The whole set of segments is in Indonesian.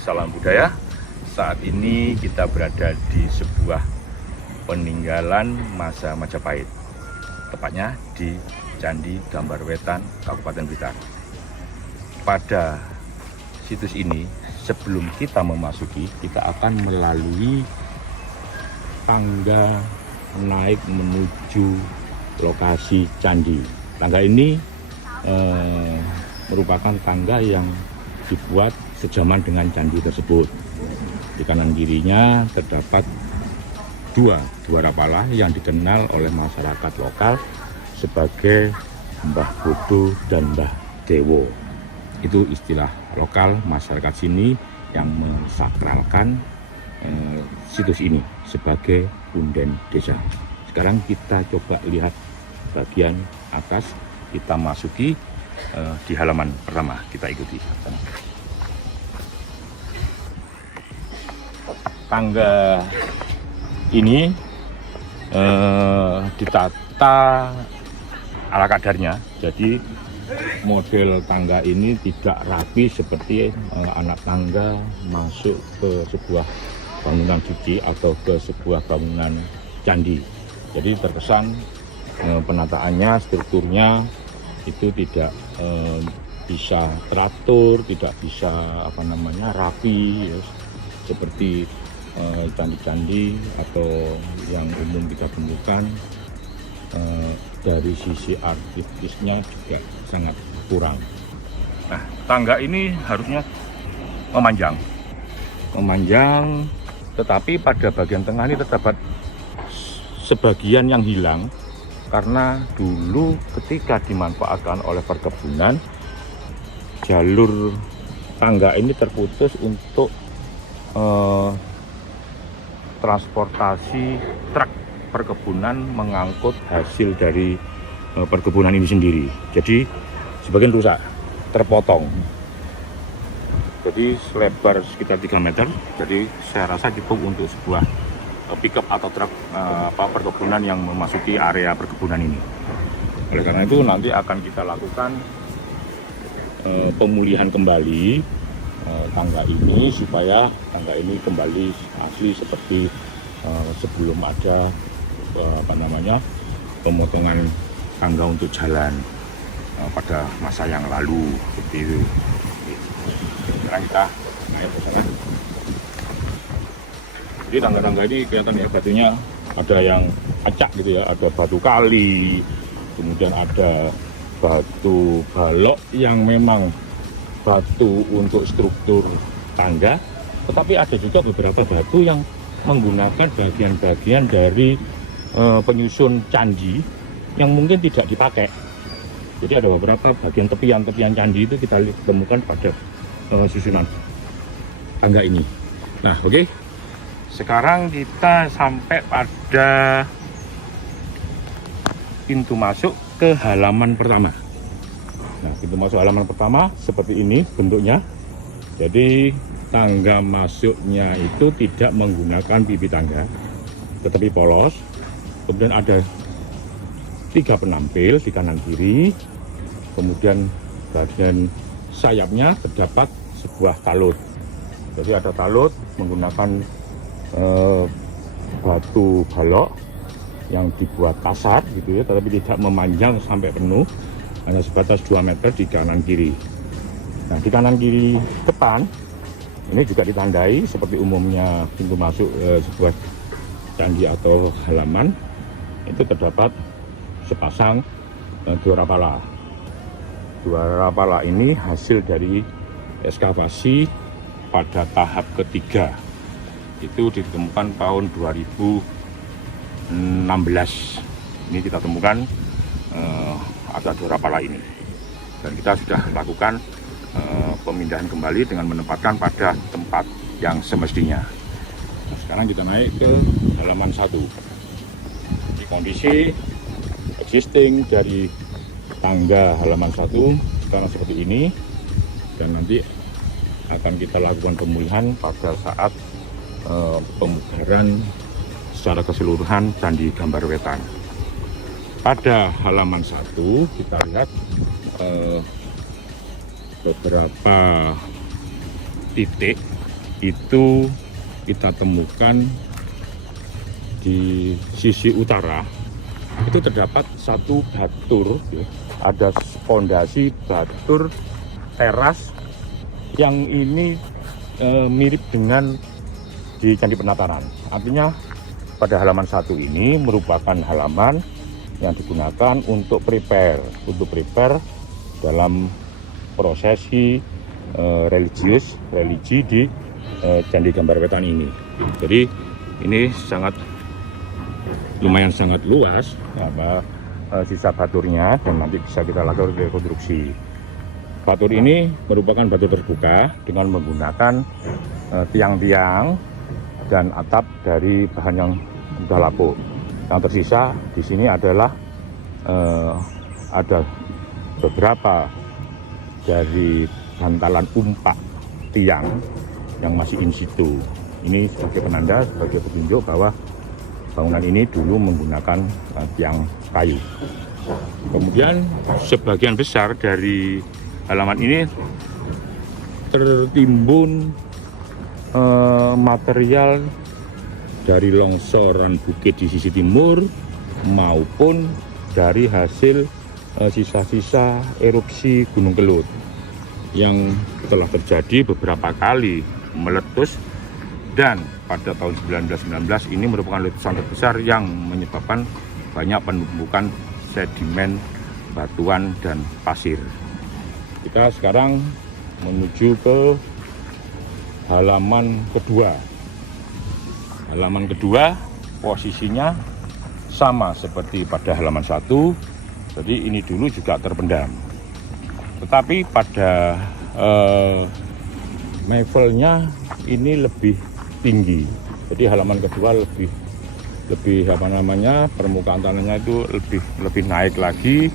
Salam budaya. Saat ini kita berada di sebuah peninggalan masa Majapahit, tepatnya di Candi Gambar Wetan, Kabupaten Blitar. Pada situs ini, sebelum kita memasuki, kita akan melalui tangga naik menuju lokasi candi. Tangga ini merupakan tangga yang dibuat sejaman dengan candi tersebut. Di kanan kirinya terdapat dua rapala yang dikenal oleh masyarakat lokal sebagai Mbah Bodo dan Mbah Dewo. Itu istilah lokal masyarakat sini yang mensakralkan situs ini sebagai punden desa. Sekarang kita coba lihat bagian atas, kita masuki di halaman pertama, kita ikuti. Tangga ini ditata ala kadarnya, jadi model tangga ini tidak rapi seperti anak tangga masuk ke sebuah bangunan suci atau ke sebuah bangunan candi. Jadi terkesan penataannya, strukturnya itu tidak bisa teratur, tidak bisa rapi ya, seperti candi-candi atau yang umum kita temukan. Dari sisi artistisnya juga sangat kurang. Nah, tangga ini harusnya memanjang, tetapi pada bagian tengah ini terdapat sebagian yang hilang karena dulu ketika dimanfaatkan oleh perkebunan, jalur tangga ini terputus untuk transportasi truk perkebunan mengangkut hasil dari perkebunan ini sendiri. Jadi sebagian rusak, terpotong. Jadi selebar sekitar 3 meter. Jadi saya rasa cukup untuk sebuah pickup atau truk perkebunan yang memasuki area perkebunan ini. Oleh karena itu nanti akan kita lakukan pemulihan kembali tangga ini supaya tangga ini kembali asli seperti sebelum ada pemotongan tangga untuk jalan pada masa yang lalu seperti itu. Sekarang kita naik ke sana. Jadi tangga-tangga ini kelihatan ya, batunya ada yang acak gitu ya, ada batu kali, kemudian ada batu balok yang memang batu untuk struktur tangga, tetapi ada juga beberapa batu yang menggunakan bagian-bagian dari penyusun candi yang mungkin tidak dipakai. Jadi ada beberapa bagian tepian candi itu kita temukan pada susunan tangga ini. Nah, oke. Sekarang kita sampai pada pintu masuk ke halaman pertama. Nah, pintu masuk halaman pertama seperti ini bentuknya. Jadi tangga masuknya itu tidak menggunakan pipi tangga, tetapi polos. Kemudian ada 3 penampil di kanan kiri. Kemudian bagian sayapnya terdapat sebuah talut. Jadi ada talut menggunakan batu balok yang dibuat kasar gitu ya, tetapi tidak memanjang sampai penuh. Hanya sebatas 2 meter di kanan kiri. Nah, di kanan kiri depan ini juga ditandai seperti umumnya pintu masuk sebuah candi atau halaman. Itu terdapat sepasang 2 rapala. 2 rapala ini hasil dari ekskavasi pada tahap ketiga. Itu ditemukan tahun 2016. Ini kita temukan ada 2 rapala ini, dan kita sudah lakukan pemindahan kembali dengan menempatkan pada tempat yang semestinya. Nah, sekarang kita naik ke halaman 1. Di kondisi existing dari tangga halaman 1 sekarang seperti ini, dan nanti akan kita lakukan pemulihan pada saat pemugaran secara keseluruhan Candi Gambar Wetan. Pada halaman 1 kita lihat beberapa titik itu kita temukan di sisi utara. Itu terdapat satu batur, ya. Ada fondasi batur teras yang ini mirip dengan di Candi Penataran. Artinya pada halaman 1 ini merupakan halaman yang digunakan untuk prepare dalam prosesi religi di Candi Gambar Wetan ini. Jadi ini lumayan sangat luas sisa baturnya, dan nanti bisa kita lakukan rekonstruksi. Batur ini merupakan batur terbuka dengan menggunakan tiang-tiang dan atap dari bahan yang sudah lapuk. Yang tersisa di sini adalah ada beberapa dari bantalan umpak tiang yang masih in situ. Ini sebagai penanda, sebagai petunjuk bahwa bangunan ini dulu menggunakan tiang kayu. Kemudian sebagian besar dari halaman ini tertimbun material dari longsoran bukit di sisi timur maupun dari hasil sisa-sisa erupsi Gunung Kelut yang telah terjadi beberapa kali meletus, dan pada tahun 1919 ini merupakan letusan terbesar yang menyebabkan banyak penumpukan sedimen batuan dan pasir. Kita sekarang menuju ke halaman kedua. Halaman kedua posisinya sama seperti pada halaman 1, jadi ini dulu juga terpendam. Tetapi pada levelnya ini lebih tinggi. Jadi halaman kedua lebih permukaan tanahnya itu lebih naik lagi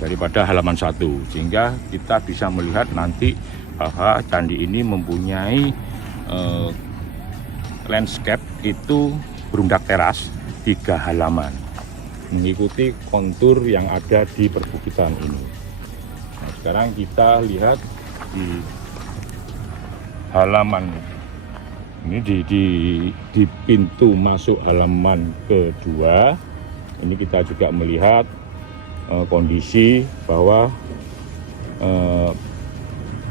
daripada halaman 1, sehingga kita bisa melihat nanti bahwa candi ini mempunyai landscape itu berundak teras 3 halaman mengikuti kontur yang ada di perbukitan ini. Nah, sekarang kita lihat di halaman ini di pintu masuk halaman kedua. Ini kita juga melihat kondisi bahwa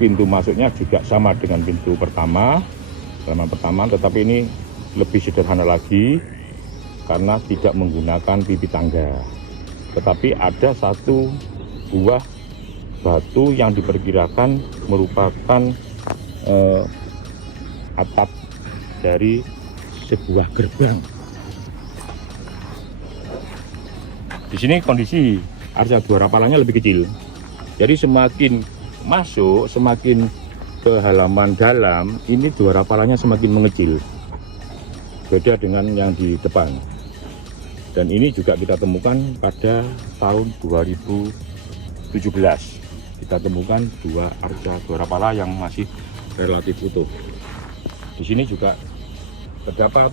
pintu masuknya juga sama dengan pintu pertama, halaman pertama, tetapi ini lebih sederhana lagi karena tidak menggunakan pipi tangga. Tetapi ada satu buah batu yang diperkirakan merupakan atap dari sebuah gerbang. Di sini kondisi arca dua rapalanya lebih kecil. Jadi semakin masuk, semakin ke halaman dalam, ini dua rapalannya semakin mengecil. Beda dengan yang di depan. Dan ini juga kita temukan pada tahun 2017. Kita temukan dua arca dua rapala yang masih relatif utuh. Di sini juga terdapat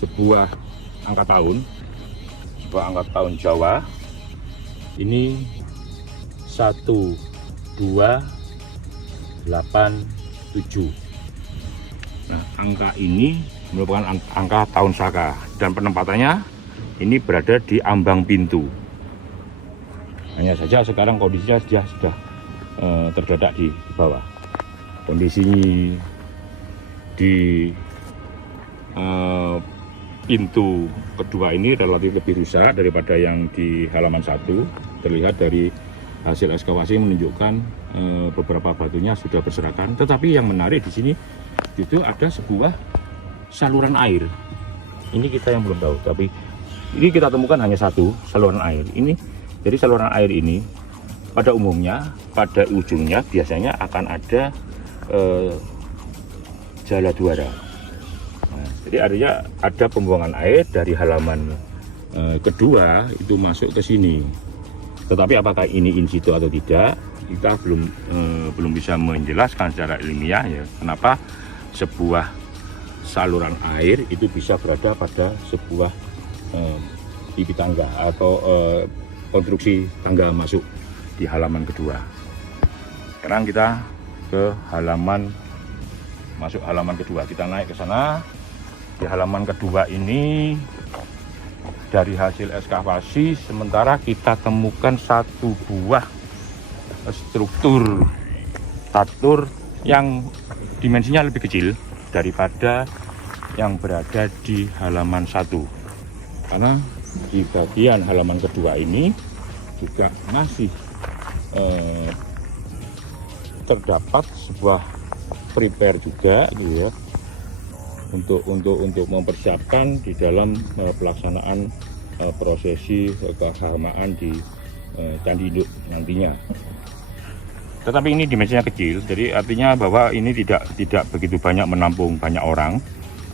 sebuah angka tahun Jawa. Ini 1287. Nah, angka ini merupakan angka tahun Saka, dan penempatannya ini berada di ambang pintu. Hanya saja sekarang kondisinya sudah terdadak di bawah. Kondisi di pintu kedua ini relatif lebih rusak daripada yang di halaman 1. Terlihat dari hasil ekskavasi menunjukkan beberapa batunya sudah berserakan. Tetapi yang menarik di sini itu ada sebuah saluran air. Ini kita yang belum tahu, tapi ini kita temukan hanya satu saluran air. Ini jadi saluran air ini pada umumnya pada ujungnya biasanya akan ada jala duara. Nah, jadi artinya ada pembuangan air dari halaman kedua itu masuk ke sini. Tetapi apakah ini in situ atau tidak, kita belum bisa menjelaskan secara ilmiah ya. Kenapa sebuah saluran air itu bisa berada pada sebuah pipi tangga atau konstruksi tangga masuk di halaman kedua. Sekarang kita ke halaman masuk halaman kedua. Kita naik ke sana. Di halaman kedua ini dari hasil ekskavasi sementara kita temukan satu buah struktur yang dimensinya lebih kecil daripada yang berada di halaman 1. Karena di bagian halaman kedua ini juga masih terdapat sebuah prepare juga gitu ya, untuk mempersiapkan di dalam pelaksanaan prosesi keagamaan di Candi Induk nantinya. Tetapi ini dimensinya kecil, jadi artinya bahwa ini tidak begitu banyak menampung banyak orang,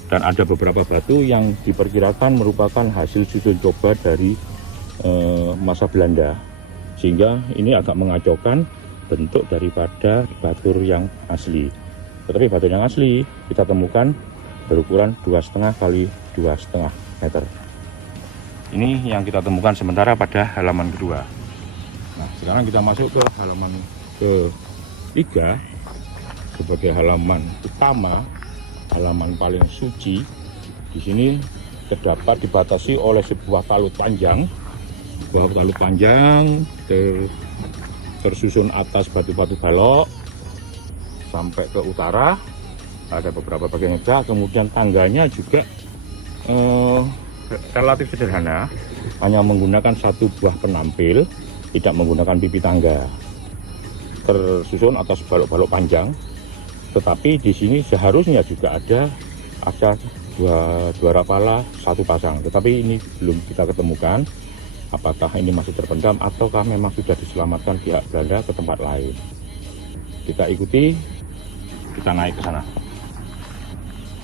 dan ada beberapa batu yang diperkirakan merupakan hasil susun coba dari masa Belanda, sehingga ini agak mengacaukan bentuk daripada batur yang asli. Tetapi batur yang asli kita temukan berukuran 2,5 kali 2,5 meter. Ini yang kita temukan sementara pada halaman kedua. Nah, sekarang kita masuk ke halaman ketiga sebagai halaman utama, halaman paling suci. Di sini terdapat dibatasi oleh sebuah talut panjang, tersusun atas batu-batu balok sampai ke utara. Ada beberapa bagian ngejak, kemudian tangganya juga relatif sederhana, hanya menggunakan satu buah penampil, tidak menggunakan pipi tangga. Tersusun atas balok-balok panjang, tetapi di sini seharusnya juga ada dua rapala satu pasang, tetapi ini belum kita ketemukan apakah ini masih terpendam ataukah memang sudah diselamatkan pihak Belanda ke tempat lain. Kita ikuti, kita naik ke sana.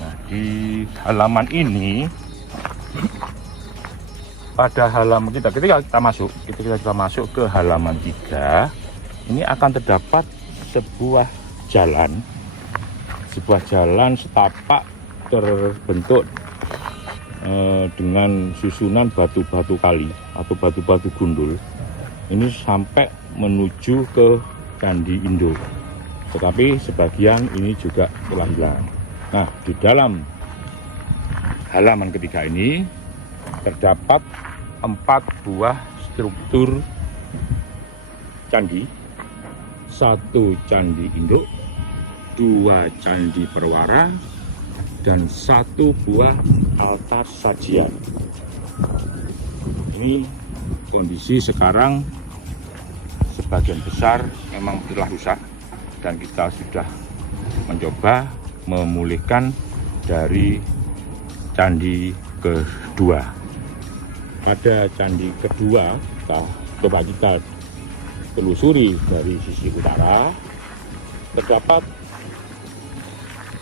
Nah, di halaman ini, pada halaman ketika kita masuk ke halaman 3, ini akan terdapat sebuah jalan setapak terbentuk dengan susunan batu-batu kali atau batu-batu gundul. Ini sampai menuju ke Candi Induk, tetapi sebagian ini juga telah hilang. Nah, di dalam halaman ketiga ini terdapat 4 buah struktur candi, 1 candi induk, 2 candi perwara, dan 1 buah altar sajian. Ini kondisi sekarang sebagian besar memang telah rusak, dan kita sudah mencoba memulihkan dari candi kedua. Pada candi kedua, coba kita telusuri dari sisi utara, terdapat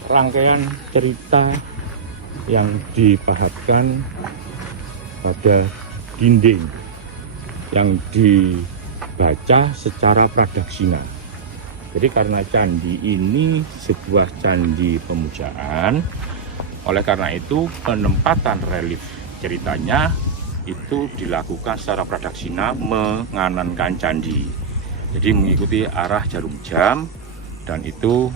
rangkaian cerita yang dipahatkan pada dinding yang dibaca secara pradaksina. Jadi karena candi ini sebuah candi pemujaan, oleh karena itu penempatan relief ceritanya itu dilakukan secara pradaksina menganankan candi. Jadi mengikuti arah jarum jam, dan itu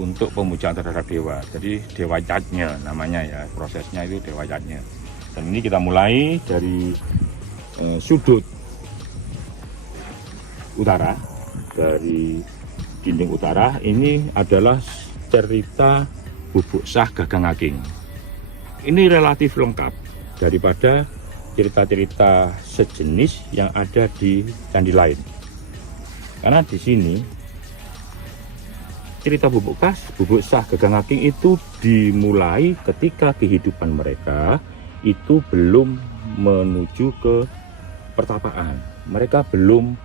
untuk pemujaan terhadap dewa. Jadi dewa yajna namanya ya, prosesnya itu dewa yajna. Dan ini kita mulai dari sudut utara, dari dinding utara. Ini adalah cerita Bubuk Sah Gagang Aking. Ini relatif lengkap daripada cerita-cerita sejenis yang ada di candi lain. Karena di sini cerita Bubuk Sah Gagang Aking itu dimulai ketika kehidupan mereka itu belum menuju ke pertapaan. Mereka belum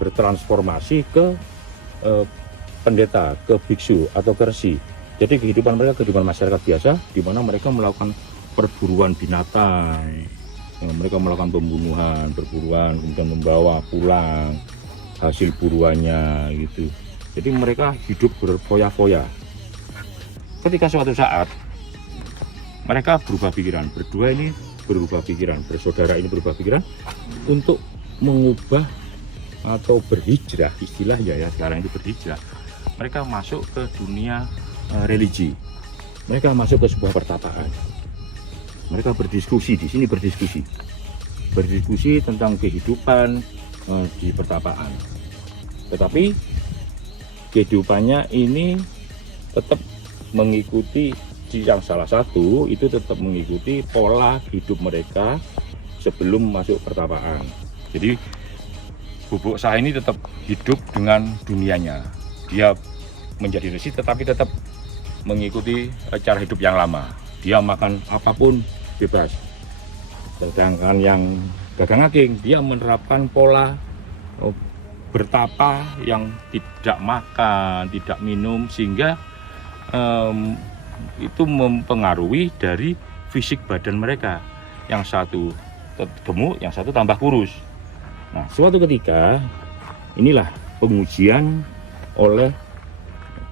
bertransformasi ke pendeta, ke biksu atau ke resi. Jadi kehidupan mereka kehidupan masyarakat biasa, di mana mereka melakukan perburuan binatang, mereka melakukan pembunuhan, perburuan, kemudian membawa pulang hasil buruannya gitu. Jadi mereka hidup berfoya-foya. Ketika suatu saat mereka berubah pikiran, berdua ini berubah pikiran, bersaudara ini berubah pikiran untuk mengubah atau berhijrah, istilahnya ya sekarang itu berhijrah, mereka masuk ke dunia religi. Mereka masuk ke sebuah pertapaan. Mereka berdiskusi di sini, berdiskusi tentang kehidupan di pertapaan. Tetapi kehidupannya ini tetap mengikuti, yang salah satu itu tetap mengikuti pola hidup mereka sebelum masuk pertapaan. Jadi Bubuk Sah ini tetap hidup dengan dunianya. Dia menjadi resi tetapi tetap mengikuti cara hidup yang lama. Dia makan apapun bebas. Sedangkan yang Gagang Aking, dia menerapkan pola bertapa yang tidak makan, tidak minum, sehingga itu mempengaruhi dari fisik badan mereka. Yang satu gemuk, yang satu tambah kurus. Nah, suatu ketika inilah pengujian oleh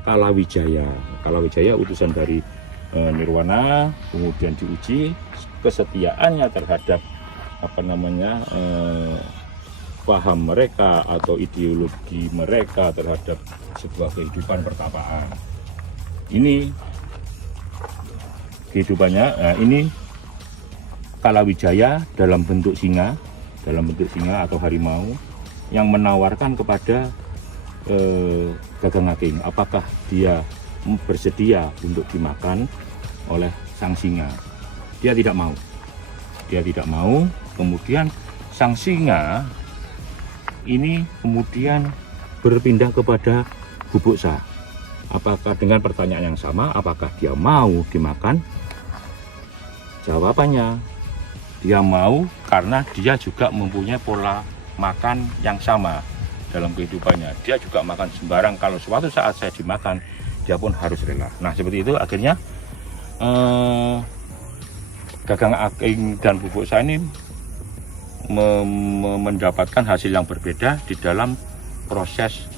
Kalawijaya. Kalawijaya utusan dari Nirwana, kemudian diuji kesetiaannya terhadap paham mereka atau ideologi mereka terhadap sebuah kehidupan pertapaan. Ini kehidupannya. Ini Kalawijaya dalam bentuk singa atau harimau yang menawarkan kepada Gagang Aking apakah dia bersedia untuk dimakan oleh sang singa. Dia tidak mau. Kemudian sang singa ini kemudian berpindah kepada Bubuk Sah. Apakah dengan pertanyaan yang sama, apakah dia mau dimakan? Jawabannya, dia mau karena dia juga mempunyai pola makan yang sama dalam kehidupannya. Dia juga makan sembarang, kalau suatu saat saya dimakan, dia pun harus rela. Nah, seperti itu akhirnya Gagang Aking dan Bubuk Sah ini mendapatkan hasil yang berbeda di dalam proses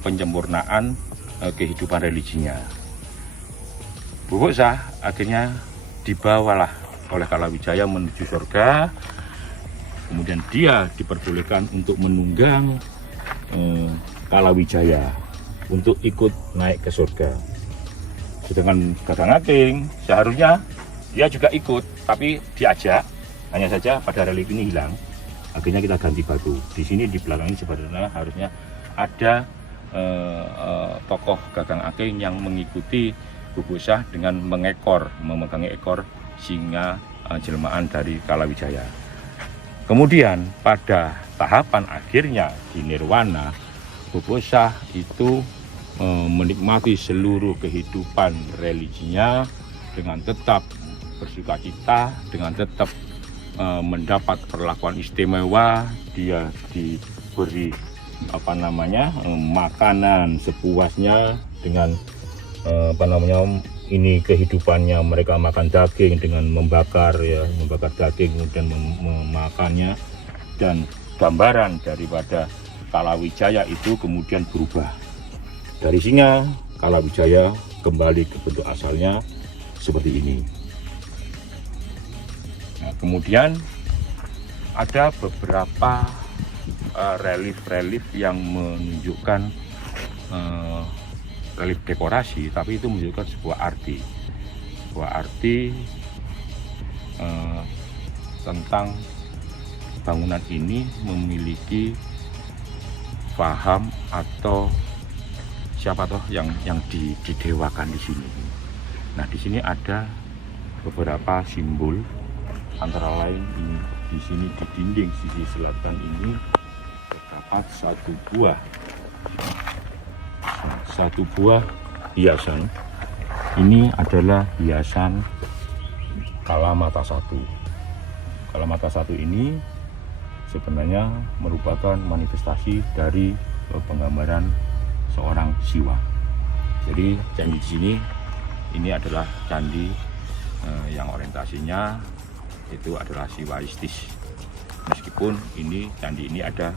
penyempurnaan kehidupan religinya. Bubuk Sah akhirnya dibawalah oleh Kalawijaya menuju surga. Kemudian dia diperbolehkan untuk menunggang Kalawijaya untuk ikut naik ke surga. Sedangkan Gagang Aking seharusnya dia juga ikut, tapi diajak, hanya saja pada relief ini hilang. Akhirnya kita ganti batu. Di sini di belakang ini sebenarnya harusnya ada tokoh Gagang Aking yang mengikuti Bubuk Sah dengan memegangi ekor singa jelmaan dari Kalawijaya. Kemudian pada tahapan akhirnya di Nirwana, Bubuk Sah itu menikmati seluruh kehidupan religinya dengan tetap bersukacita, dengan tetap mendapat perlakuan istimewa. Dia diberi makanan sepuasnya dengan ini kehidupannya. Mereka makan daging dengan membakar daging kemudian memakannya, dan gambaran daripada Kalawijaya itu kemudian berubah dari singa. Kalawijaya kembali ke bentuk asalnya seperti ini. Nah, kemudian ada beberapa relief yang menunjukkan relief dekorasi, tapi itu menunjukkan sebuah arti tentang bangunan ini memiliki paham atau siapa toh yang didewakan di sini. Nah, di sini ada beberapa simbol, antara lain ini, di sini di dinding sisi selatan ini terdapat satu buah hiasan. Ini adalah hiasan Kalamata 1. Kalamata 1 ini sebenarnya merupakan manifestasi dari penggambaran seorang Siwa. Jadi candi di sini ini adalah candi yang orientasinya itu adalah Siwaistis. Meskipun candi ini ada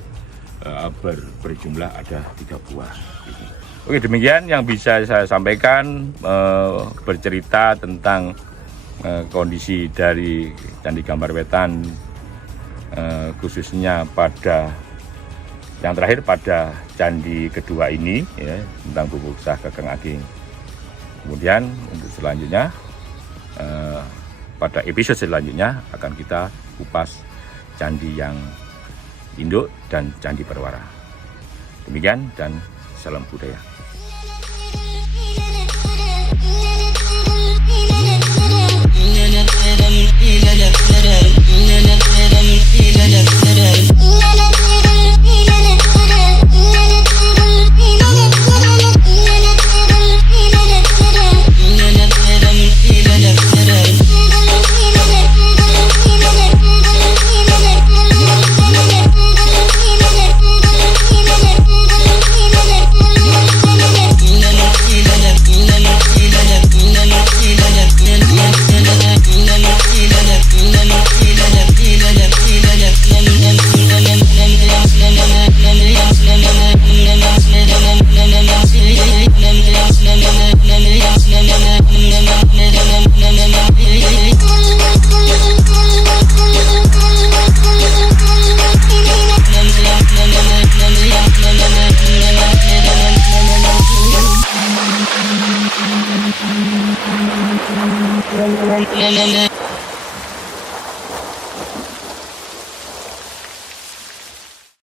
berjumlah ada 3 buah. Oke, demikian yang bisa saya sampaikan bercerita tentang kondisi dari Candi Gambar Wetan, khususnya pada Yang terakhir pada candi kedua ini ya, tentang Buku Sah Kakang Ageng. Kemudian untuk selanjutnya pada episode selanjutnya akan kita kupas candi yang induk dan candi Perwara. Demikian dan salam budaya. Na na na